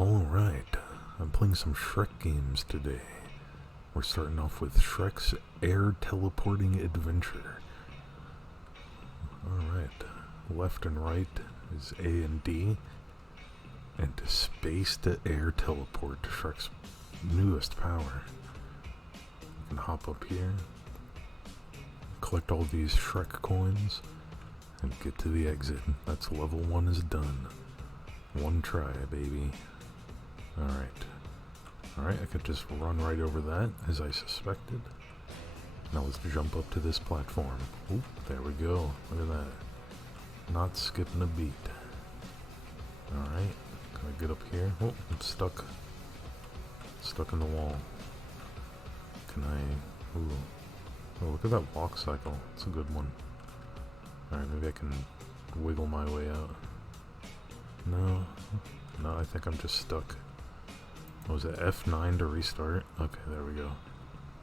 Alright, I'm playing some Shrek games today. We're starting off with Shrek's Air Teleporting Adventure. Alright, left and right is A and D, and to space to air teleport, Shrek's newest power. You can hop up here, collect all these Shrek coins, and get to the exit. That's level 1 is done. One try, baby. Alright, I could just run right over that, as I suspected. Now let's jump up to this platform. Oop, there we go. Look at that. Not skipping a beat. Alright, can I get up here? Oh, I'm stuck. Stuck in the wall. Can I... Ooh. Oh, look at that walk cycle. It's a good one. Alright, maybe I can wiggle my way out. No, I think I'm just stuck. What was it, F9 to restart? Okay, there we go.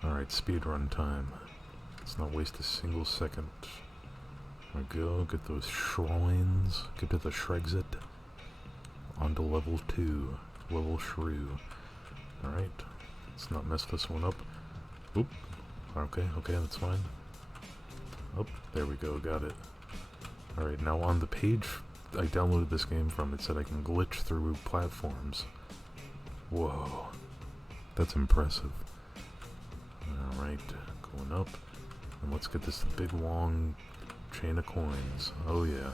Alright, speedrun time. Let's not waste a single second. There we go, get those shrines, get to the Shregzit. On to level 2, level Shrew. Alright, let's not mess this one up. Oop, okay, that's fine. Oh, there we go, got it. Alright, now on the page I downloaded this game from, it said I can glitch through platforms. Whoa, that's impressive. Alright, going up, and let's get this big long chain of coins. Oh yeah,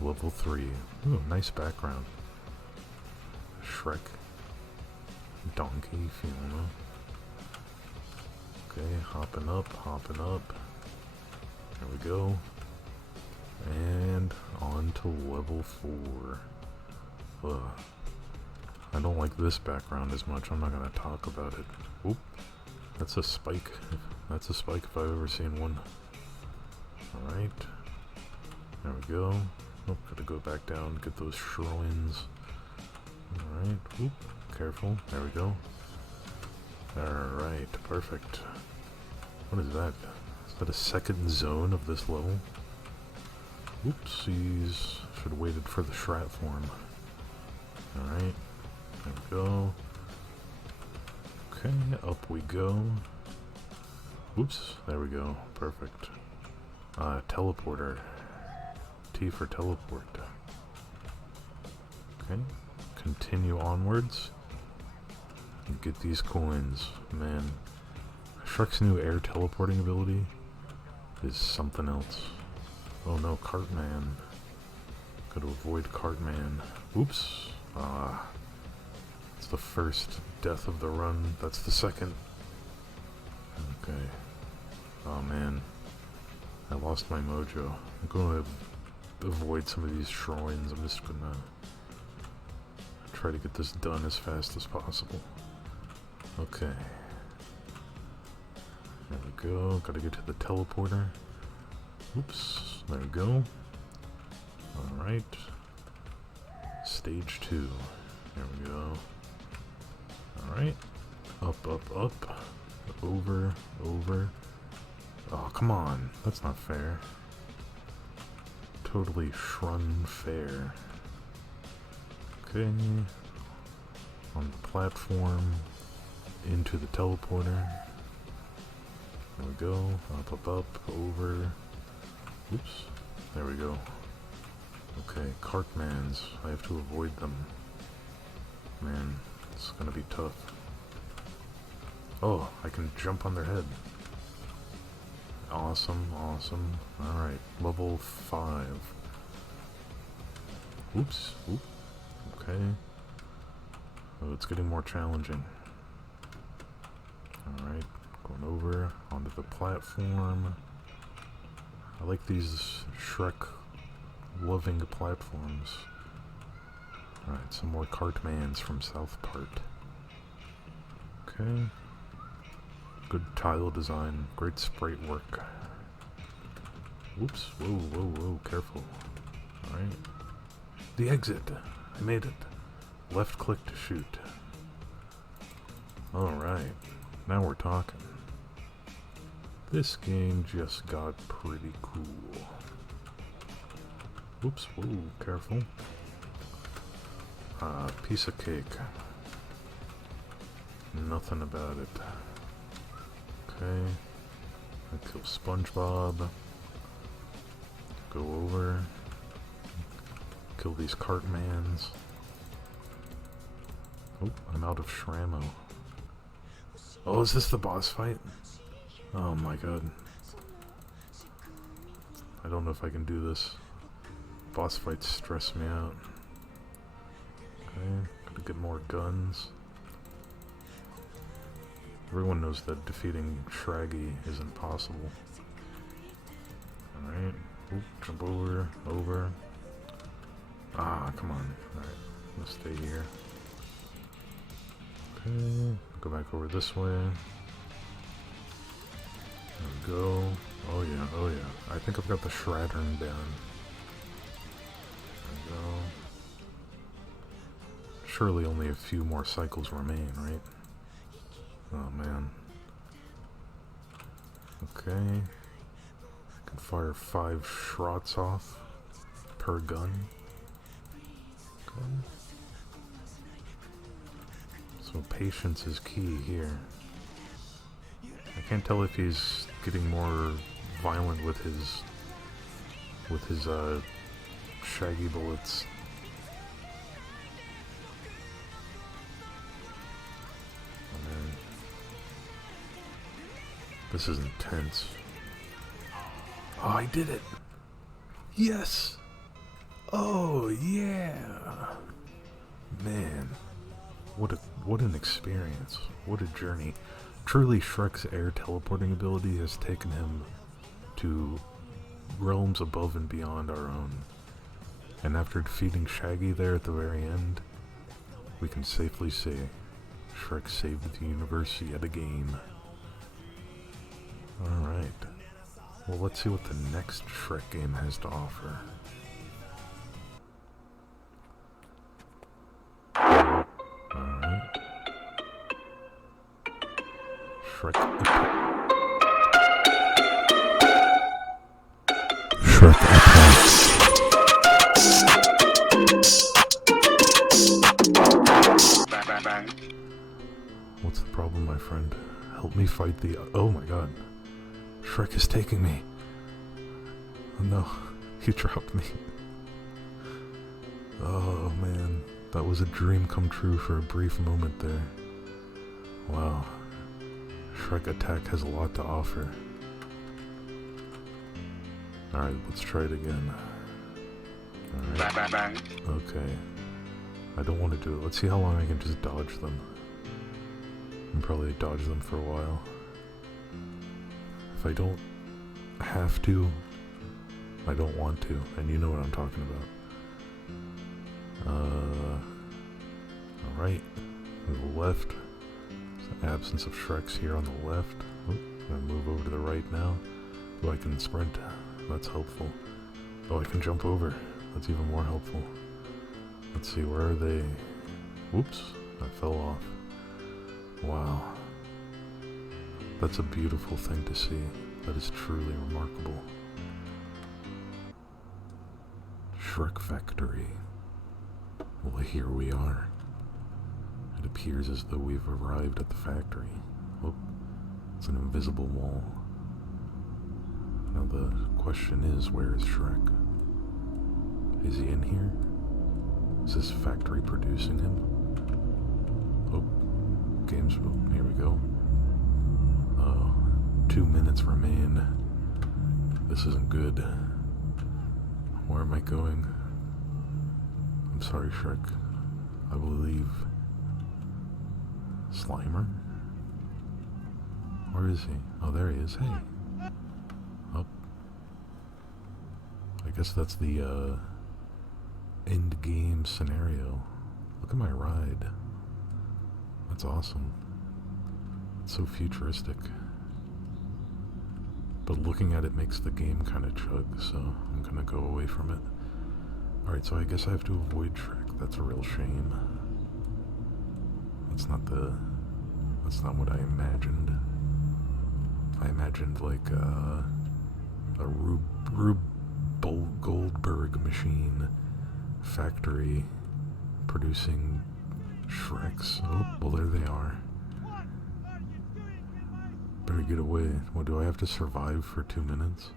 level 3. Ooh, nice background. Shrek, Donkey, Fiona. Okay, hopping up. There we go. And on to level 4. Ugh. I don't like this background as much. I'm not gonna talk about it. Oop. That's a spike. That's a spike if I've ever seen one. Alright. There we go. Oh, gotta go back down, get those shrines. Alright. Oop. Careful. There we go. Alright. Perfect. What is that? Is that a second zone of this level? Oopsies. Should have waited for the Shrat form. Alright. There we go. Okay, up we go. Oops, there we go. Perfect. Teleporter. T for teleport. Okay, continue onwards. And get these coins. Man, Shrek's new air teleporting ability is something else. Oh no, Cartman. Gotta avoid Cartman. Oops. It's the first death of the run. That's the second. Okay. Oh man. I lost my mojo. I'm gonna avoid some of these shrines. I'm just gonna try to get this done as fast as possible. Okay. There we go. Gotta get to the teleporter. Oops. There we go. Alright. Stage 2. There we go. Alright. Up. Over. Oh, come on. That's not fair. Totally shrun fair. Okay. On the platform. Into the teleporter. There we go. Up. Over. Oops. There we go. Okay, Cartmans. I have to avoid them. Man, it's gonna be tough. Oh, I can jump on their head. Awesome. Alright, level 5. Oops. Oop. Okay. Oh, it's getting more challenging. Alright, going over onto the platform. I like these Shrek loving platforms. Alright, some more Cartmans from South Part. Okay. Good tile design, great sprite work. Oops, whoa, careful. Alright. The exit! I made it. Left click to shoot. Alright, now we're talking. This game just got pretty cool. Oops, whoa, careful. Piece of cake. Nothing about it. Okay. I kill SpongeBob. Go over. Kill these Cartmans. Oh, I'm out of Shrammo. Oh, is this the boss fight? Oh my god. I don't know if I can do this. Boss fights stress me out. Okay, gotta get more guns. Everyone knows that defeating Shaggy isn't possible. Alright. Oop, jump over, over. Ah, come on. Alright, let's stay here. Okay, go back over this way. There we go. Oh yeah, oh yeah. I think I've got the Shraddern down. There we go. Surely only a few more cycles remain, right? Oh man. Okay. I can fire 5 shots off per gun. Okay. So patience is key here. I can't tell if he's getting more violent with his Shaggy bullets. Oh man. This is intense. Oh, I did it! Yes! Oh yeah! Man. What an experience. What a journey. Truly, Shrek's air teleporting ability has taken him to realms above and beyond our own. And after defeating Shaggy there at the very end, we can safely say Shrek saved the universe yet again. Alright. Well, let's see what the next Shrek game has to offer. Alright. Shrek Attaks. What's the problem, my friend? Help me fight the... Oh my god. Shrek is taking me. Oh no, he dropped me. Oh man, that was a dream come true for a brief moment there. Wow. Shrek Attack has a lot to offer. Alright, let's try it again. Alright. Okay. I don't want to do it. Let's see how long I can just dodge them. I can probably dodge them for a while. If I don't have to, I don't want to. And you know what I'm talking about. Alright. To the left. There's an absence of Shreks here on the left. Oh, I'm gonna move over to the right now. Oh, I can sprint. That's helpful. Oh, I can jump over. That's even more helpful. Let's see, where are they? Whoops, I fell off. Wow. That's a beautiful thing to see. That is truly remarkable. Shrek Factory. Well, here we are. It appears as though we've arrived at the factory. Oh, it's an invisible wall. Now the question is, where is Shrek? Is he in here? Is this factory producing him? Oh, games, oh, here we go. 2 minutes remain. This isn't good. Where am I going? I'm sorry, Shrek. I will leave. Slimer? Where is he? Oh, there he is. Hey. Oh. I guess that's the, end game scenario. Look at my ride. That's awesome. It's so futuristic. But looking at it makes the game kind of chug, so I'm gonna go away from it. Alright, so I guess I have to avoid Shrek. That's a real shame. That's not what I imagined. I imagined like a Rube Goldberg machine factory producing Shreks. Oh, well, there they are. Better get away. What, do I have to survive for 2 minutes?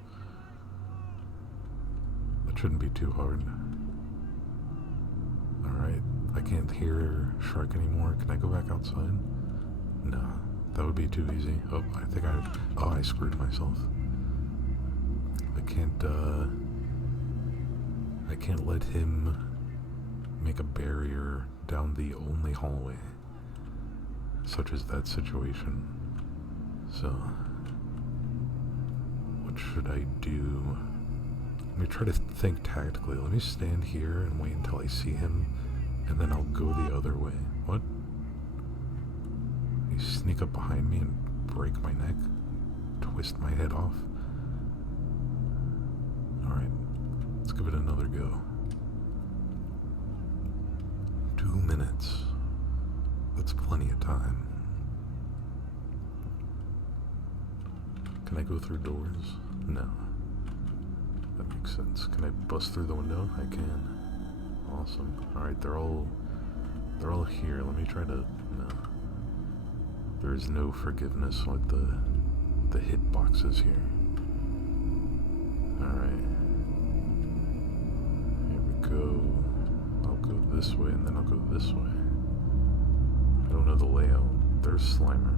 That shouldn't be too hard. Alright, I can't hear Shrek anymore. Can I go back outside? No, that would be too easy. Oh, I think I screwed myself. I can't let him make a barrier down the only hallway, such as that situation. So, what should I do? Let me try to think tactically. Let me stand here and wait until I see him, and then I'll go the other way. What? You sneak up behind me and break my neck? Twist my head off? Alright, let's give it another go. 2 minutes. That's plenty of time. Can I go through doors? No. That makes sense. Can I bust through the window? I can. Awesome. Alright, they're all here. Let me try to... No. There is no forgiveness with the hit boxes here. Alright. Here we go. I'll go this way and then I'll go this way. I don't know the layout. There's Slimer.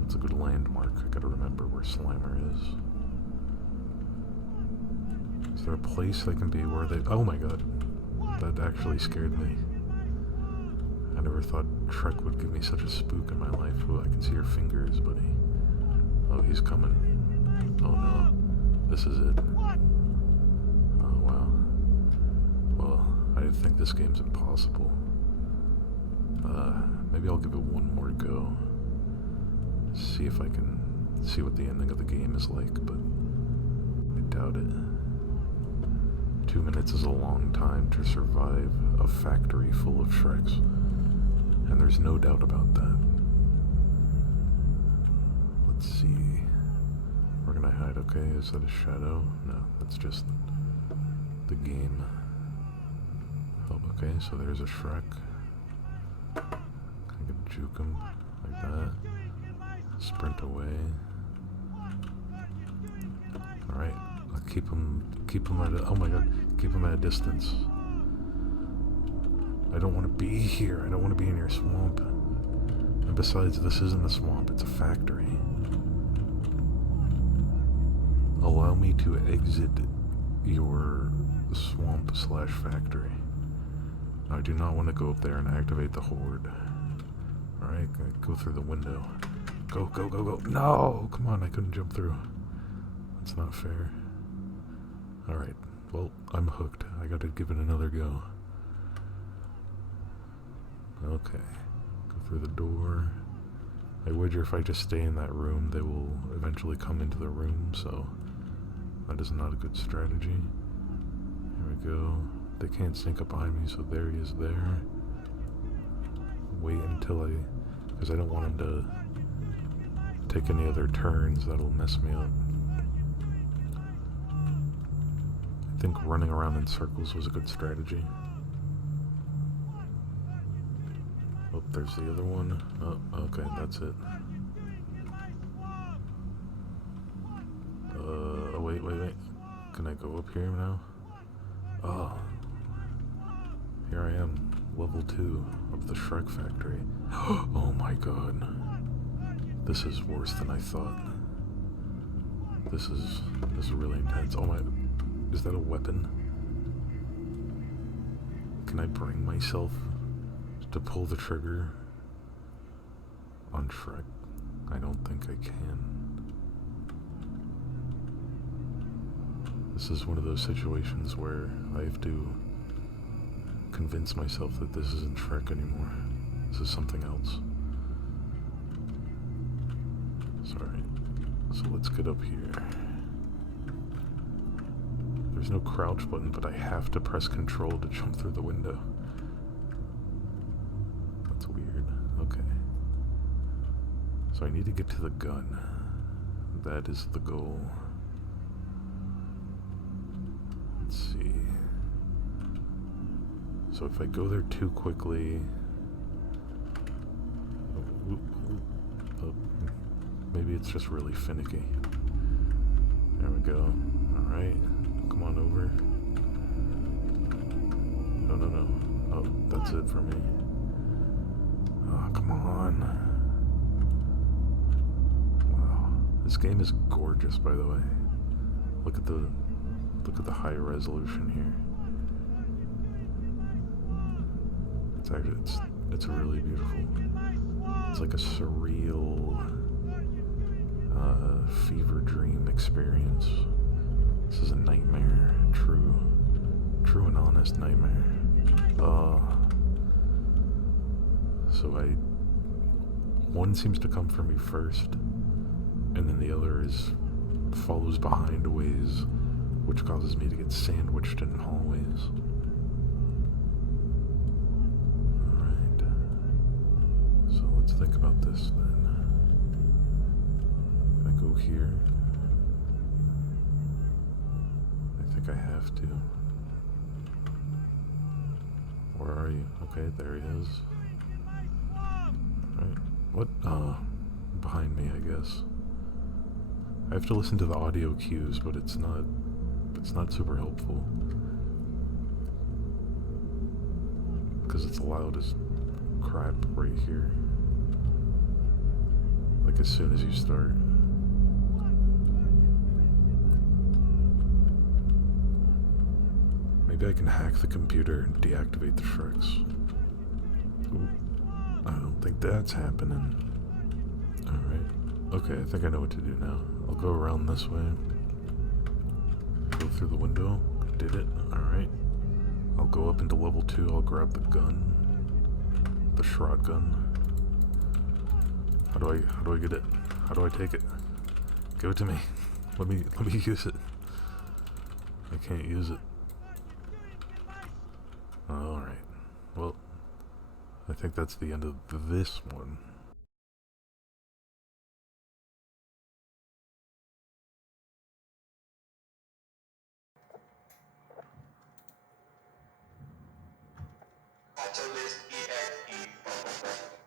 That's a good landmark. I gotta remember where Slimer is. Is there a place I can be where they... Oh my god. That actually scared me. I never thought Shrek would give me such a spook in my life. Oh, I can see your fingers, buddy. Oh, he's coming. Oh no. This is it. Oh wow. Well, I think this game's impossible. Maybe I'll give it one more go. See if I can see what the ending of the game is like, but I doubt it. 2 minutes is a long time to survive a factory full of Shreks, and there's no doubt about that. Let's see. Where can I hide? Okay, is that a shadow? No, that's just the game. Oh, okay, so there's a Shrek. I can juke him like that. Sprint away. Alright, I'll keep him at a, oh my god, keep him at a distance. I don't want to be here. I don't want to be in your swamp. And besides, this isn't a swamp, it's a factory. Allow me to exit your swamp slash factory. I do not want to go up there and activate the horde. Alright, go through the window. Go, go, go, go. No! Come on, I couldn't jump through. That's not fair. Alright, well, I'm hooked. I gotta give it another go. Okay. Go through the door. I wager if I just stay in that room, they will eventually come into the room, so that is not a good strategy. Here we go. They can't sneak up behind me, so there he is there. Wait until because I don't want him to take any other turns, that'll mess me up. I think running around in circles was a good strategy. Oh, there's the other one. Oh, okay, that's it. Oh, wait. Can I go up here now? Oh. Here I am, level 2 of the Shrek factory. Oh my god. This is worse than I thought. This is really intense. Oh my, is that a weapon? Can I bring myself to pull the trigger on Shrek? I don't think I can. This is one of those situations where I have to convince myself that this isn't Shrek anymore. This is something else. Sorry. So let's get up here. There's no crouch button, but I have to press control to jump through the window. That's weird. Okay. So I need to get to the gun. That is the goal. Let's see. So if I go there too quickly... maybe it's just really finicky. There we go. Alright. Come on over. No. Oh, that's it for me. Oh, come on. Wow. This game is gorgeous, by the way. Look at the high resolution here. It's actually it's really beautiful. It's like a surreal fever dream experience. This is a nightmare, true and honest nightmare. So one seems to come for me first, and then the other follows behind ways, which causes me to get sandwiched in hallways. Alright. So let's think about this then. I go here. I think I have to. Where are you? Okay, there he is. Alright. What? Behind me, I guess. I have to listen to the audio cues, but it's not super helpful. Because it's loud as crap right here. Like as soon as you start. Maybe I can hack the computer and deactivate the Shreks. Ooh, I don't think that's happening. Alright. Okay, I think I know what to do now. I'll go around this way. Go through the window. Did it. Alright. I'll go up into level 2. I'll grab the gun. The shotgun. How do I get it? How do I take it? Give it to me. Let me use it. I can't use it. Alright. Well, I think that's the end of this one. Catalyst EXE.